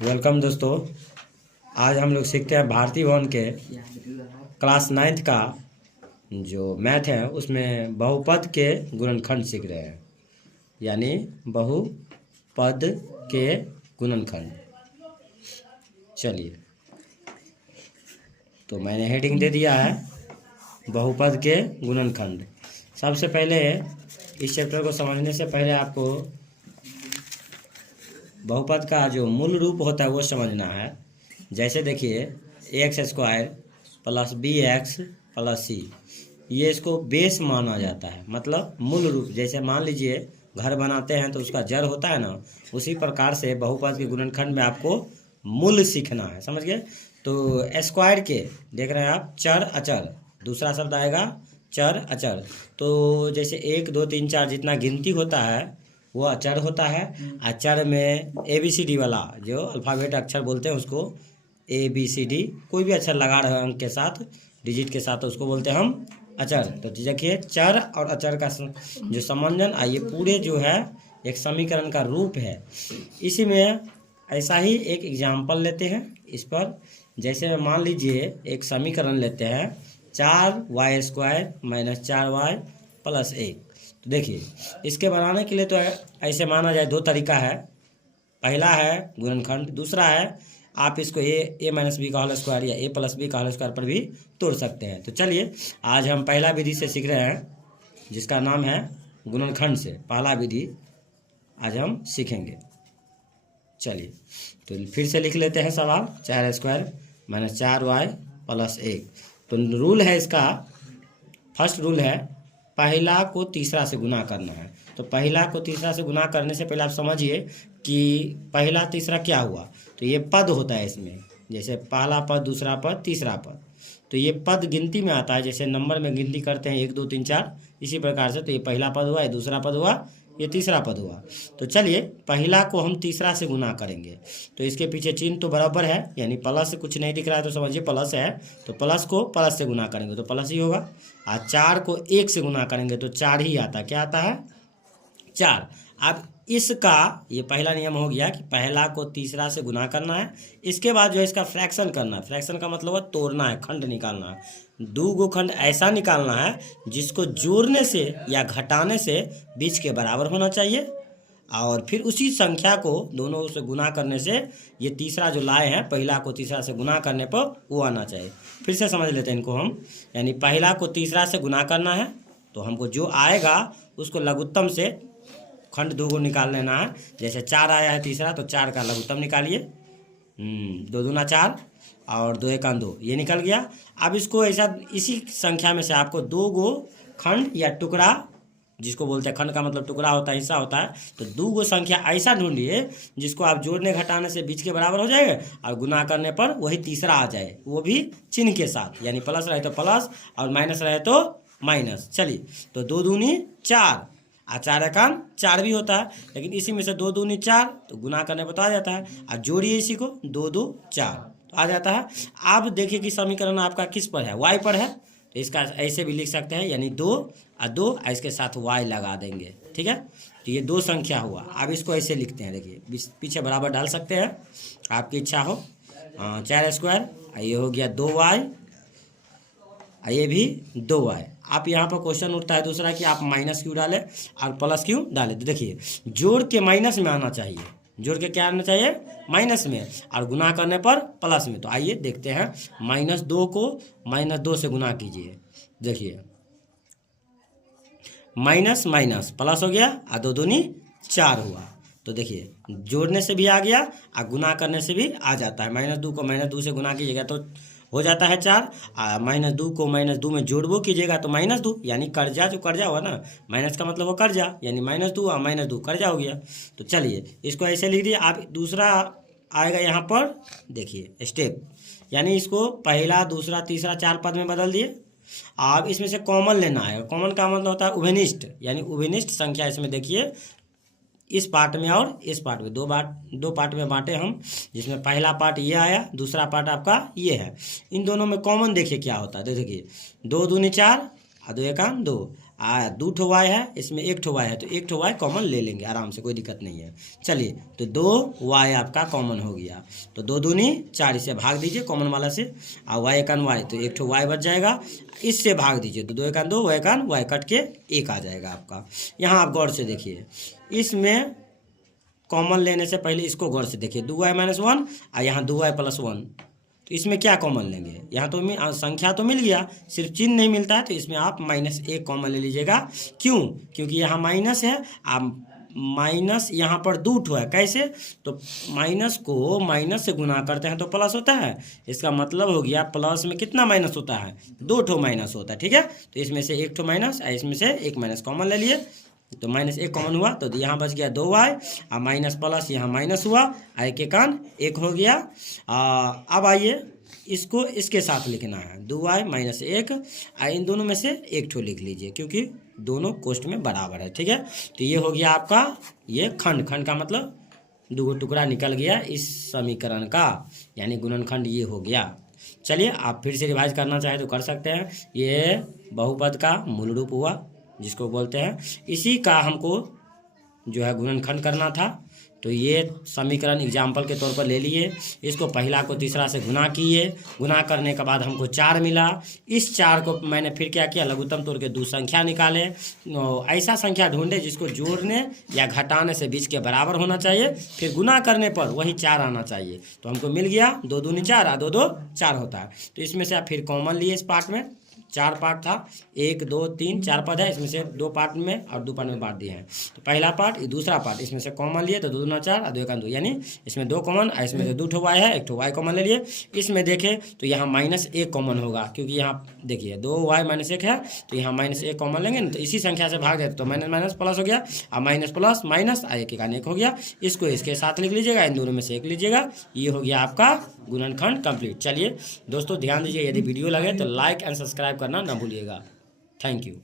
Welcome दोस्तों। आज हम लोग सीखते हैं भारती भवन के क्लास 9th का जो मैथ है उसमें बहुपद के गुणनखंड सीख रहे हैं, यानी बहुपद के गुणनखंड। चलिए, तो मैंने हेडिंग दे दिया है बहुपद के गुणनखंड। सबसे पहले इस चैप्टर को समझने से पहले आपको बहुपद का जो मूल रूप होता है वो समझना है। जैसे देखिए ax² plus bx plus c, ये इसको बेस माना जाता है, मतलब मूल रूप। जैसे मान लीजिए घर बनाते हैं तो उसका जड़ होता है ना, उसी प्रकार से बहुपद के गुणनखंड में आपको मूल सीखना है, समझ गए। तो स्क्वायर के देख रहे हैं आप, चर अचर, दूसरा शब्द आएगा चर अचर। तो जैसे 1 2 3 4 जितना गिनती होता है वो अचर होता है। अचर में ABCD वाला जो अल्फ़ाबेट अक्षर बोलते हैं उसको ABCD, कोई भी अक्षर लगा रहे अंक के साथ, डिजिट के साथ, तो उसको बोलते हैं हम अचर। तो देखिए चर और अचर का जो समंजन, ये पूरे जो है एक समीकरण का रूप है। इसी में ऐसा ही एक एग्जाम्पल लेते हैं इस पर। जैसे मान लीजिए एक समीकरण लेते हैं 4y² - 4y + 1। तो देखिए इसके बनाने के लिए तो ऐसे माना जाए, दो तरीका है। पहला है गुणनखंड, दूसरा है आप इसको a - b का होल स्क्वायर या a + b का होल स्क्वायर पर भी तोड़ सकते हैं। तो चलिए आज हम पहला विधि से सीख रहे हैं जिसका नाम है गुणनखंड से। पहला विधि आज हम सीखेंगे। चलिए तो फिर से लिख लेते हैं सवाल। 4² - 4y + 1। तो रूल है इसका, फर्स्ट रूल है पहला को तीसरा से गुना करना है। तो पहला को तीसरा से गुना करने से पहले आप समझिए कि पहला तीसरा क्या हुआ। तो ये पद होता है इसमें, जैसे पहला पद, दूसरा पद, तीसरा पद। तो ये पद गिनती में आता है, जैसे नंबर में गिनती करते हैं 1 2 3 4, इसी प्रकार से। तो ये पहला पद हुआ, ये दूसरा पद हुआ, ये तीसरा पद हुआ। तो चलिए पहला को हम तीसरा से गुना करेंगे। तो इसके पीछे चिन्ह तो बराबर है, यानी प्लस कुछ नहीं दिख रहा है तो समझिए प्लस है। तो प्लस को प्लस से गुना करेंगे तो प्लस ही होगा। और 4 को 1 से गुना करेंगे तो 4 ही आता है। क्या आता है? 4। अब इसका ये पहला नियम हो गया कि पहला को तीसरा से गुना करना है। इसके बाद जो है इसका फ्रैक्शन करना है। फ्रैक्शन का मतलब है तोड़ना है, खंड निकालना है। 2 गो खंड ऐसा निकालना है जिसको जोड़ने से या घटाने से बीच के बराबर होना चाहिए, और फिर उसी संख्या को दोनों से गुना करने से ये तीसरा जो लाए हैं, पहला को तीसरा से गुना करने पर वो आना चाहिए। फिर से समझ लेते हैं इनको हम, यानी पहला को तीसरा से गुना करना है तो हमको जो आएगा उसको लघुत्तम से खंड 2 को निकाल लेना है। जैसे 4 आया है तीसरा, तो 4 का लघुत्तम निकालिए। 2 दूना 4 और 2 एका 2, ये निकल गया। अब इसको ऐसा इसी संख्या में से आपको 2 गो खंड या टुकड़ा, जिसको बोलते हैं खंड का मतलब टुकड़ा होता है, हिस्सा होता है। तो 2 गो संख्या ऐसा ढूंढिए जिसको आप जोड़ने घटाने से बीच के बराबर हो जाएगा और गुना करने पर वही तीसरा आ जाए, वो भी चिन्ह के साथ, यानी प्लस रहे तो प्लस और माइनस रहे तो माइनस। चलिए तो 2 दूनी 4 और 4 एकान 4 भी होता है, लेकिन इसी में से 2 दूनी 4 तो गुना करने पर तो आ जाता है। और जोड़िए इसी को, 2 2 4 तो आ जाता है। आप देखिए कि समीकरण आपका किस पर है, y पर है। तो इसका ऐसे भी लिख सकते हैं, यानी 2 और 2 इसके साथ y लगा देंगे, ठीक है। तो ये 2 संख्या हुआ। अब इसको ऐसे लिखते हैं, देखिए पीछे बराबर डाल सकते हैं, आपकी इच्छा हो। 4² ये हो गया 2y, ये भी 2y। आप यहाँ पर क्वेश्चन उठता है दूसरा कि आप माइनस क्यों डालें और प्लस क्यों डालें। तो देखिए जोड़ के माइनस में आना चाहिए, जोड़ के क्या आना चाहिए? माइनस में, और गुना करने पर प्लस में। तो आइए देखते हैं, -2 को -2 से गुना कीजिए। देखिए माइनस माइनस प्लस हो गया और 2 दूनी 4 हुआ। तो देखिए जोड़ने से भी आ गया और गुना करने से भी आ जाता है। -2 को -2 से गुना कीजिएगा तो हो जाता है 4, और -2 को -2 में जोड़बो कीजिएगा तो -2, यानी कर्जा, जो कर्जा हुआ ना, माइनस का मतलब वो कर्जा, यानी -2 और -2 कर्जा हो गया। तो चलिए इसको ऐसे लिख दिए। आप दूसरा आएगा यहाँ पर, देखिए स्टेप, यानी इसको पहला दूसरा तीसरा 4 पद में बदल दिए। अब इसमें से कॉमन लेना है। कॉमन का मतलब होता है उभयनिष्ठ, यानी उभयनिष्ठ संख्या। इसमें देखिए इस पार्ट में और इस पार्ट में, दो पार्ट में बांटे हम, जिसमें पहला पार्ट ये आया, दूसरा पार्ट आपका ये है। इन दोनों में कॉमन देखिए क्या होता है। देखिए 2 दूनी 4 और 2 एका 2, दो ठो वाई है, इसमें एक ठो वाई है, तो एक ठो वाई कॉमन ले लेंगे आराम से, कोई दिक्कत नहीं है। चलिए, तो 2 वाई आपका कॉमन हो गया, तो 2 दूनी 4, इसे भाग दीजिए कॉमन वाला से, और वाई एकान वाई, तो एक ठो वाई बच जाएगा, इससे भाग दीजिए, तो 2 एकान 2, वाई एकान वाई, कट के 1 आ जाएगा आपका। यहाँ आप गौर से देखिए, इसमें कॉमन लेने से पहले इसको गौर से देखिए, 2y - 1 और यहाँ 2y + 1, तो इसमें क्या कॉमन लेंगे, यहाँ तो संख्या तो मिल गया, सिर्फ चिन्ह नहीं मिलता है, तो इसमें आप -1 कॉमन ले लीजिएगा। क्यों? क्योंकि यहाँ माइनस है, आप माइनस यहाँ पर 2 ठो है, कैसे? तो माइनस को माइनस से गुना करते हैं तो प्लस होता है, इसका मतलब हो गया प्लस में कितना माइनस होता है, 2 ठो माइनस होता है, ठीक है। तो इसमें से 1 ठो माइनस और इसमें से 1 माइनस कॉमन ले लिए, तो -1 कॉमन हुआ, तो यहाँ बच गया 2y, और माइनस प्लस यहाँ माइनस हुआ, आई के कान 1 हो गया। अब आइए, इसको इसके साथ लिखना है, 2y - 1, इन दोनों में से 1 ठो लिख लीजिए, क्योंकि दोनों कोष्ठ में बराबर है, ठीक है। तो ये हो गया आपका, ये खंड का मतलब 2 टुकड़ा निकल गया इस समीकरण का, यानी गुणनखंड ये हो गया। चलिए, आप फिर से रिवाइज करना चाहे तो कर सकते हैं। ये बहुपद का मूल रूप हुआ, जिसको बोलते हैं, इसी का हमको जो है गुणनखंड करना था, तो ये समीकरण एग्जाम्पल के तौर पर ले लिए, इसको पहला को तीसरा से गुना किए, गुना करने के बाद हमको 4 मिला, इस 4 को मैंने फिर क्या किया, लघुत्तम तोड़ के 2 संख्या निकाले, ऐसा संख्या ढूंढे जिसको जोड़ने या घटाने से बीच के बराबर होना चाहिए, फिर गुना करने पर वही 4 आना चाहिए, तो हमको मिल गया 2 दूनी 4 और 2 2 4 होता है। तो इसमें से आप फिर कॉमन लिए, इस पार्ट में 4 पार्ट था, 1 2 3 4 पद है, इसमें से 2 पार्ट में और 2 पार्ट में बांट दिए हैं, तो पहला पार्ट, ये दूसरा पार्ट, इसमें से कॉमन लिए, तो 2 दूना 4 और 2 एकान 2, यानी इसमें 2 कॉमन और इसमें से 2 ठो वाई है, 1 ठो वाई कॉमन ले लिए। इसमें देखें तो यहाँ -1 कॉमन होगा, क्योंकि यहाँ देखिए 2y - 1 है, तो यहाँ -1 कॉमन लेंगे ना, तो इसी संख्या से भाग देते, तो माइनस प्लस हो गया, और माइनस प्लस माइनस, और 1 एकान 1 हो गया, इसको इसके साथ लिख लीजिएगा, इन दोनों में से 1 लीजिएगा, ये हो गया आपका गुणनखंड कंप्लीट। चलिए दोस्तों, ध्यान दीजिए, यदि वीडियो लगे तो लाइक एंड सब्सक्राइब करना ना भूलिएगा। Thank you.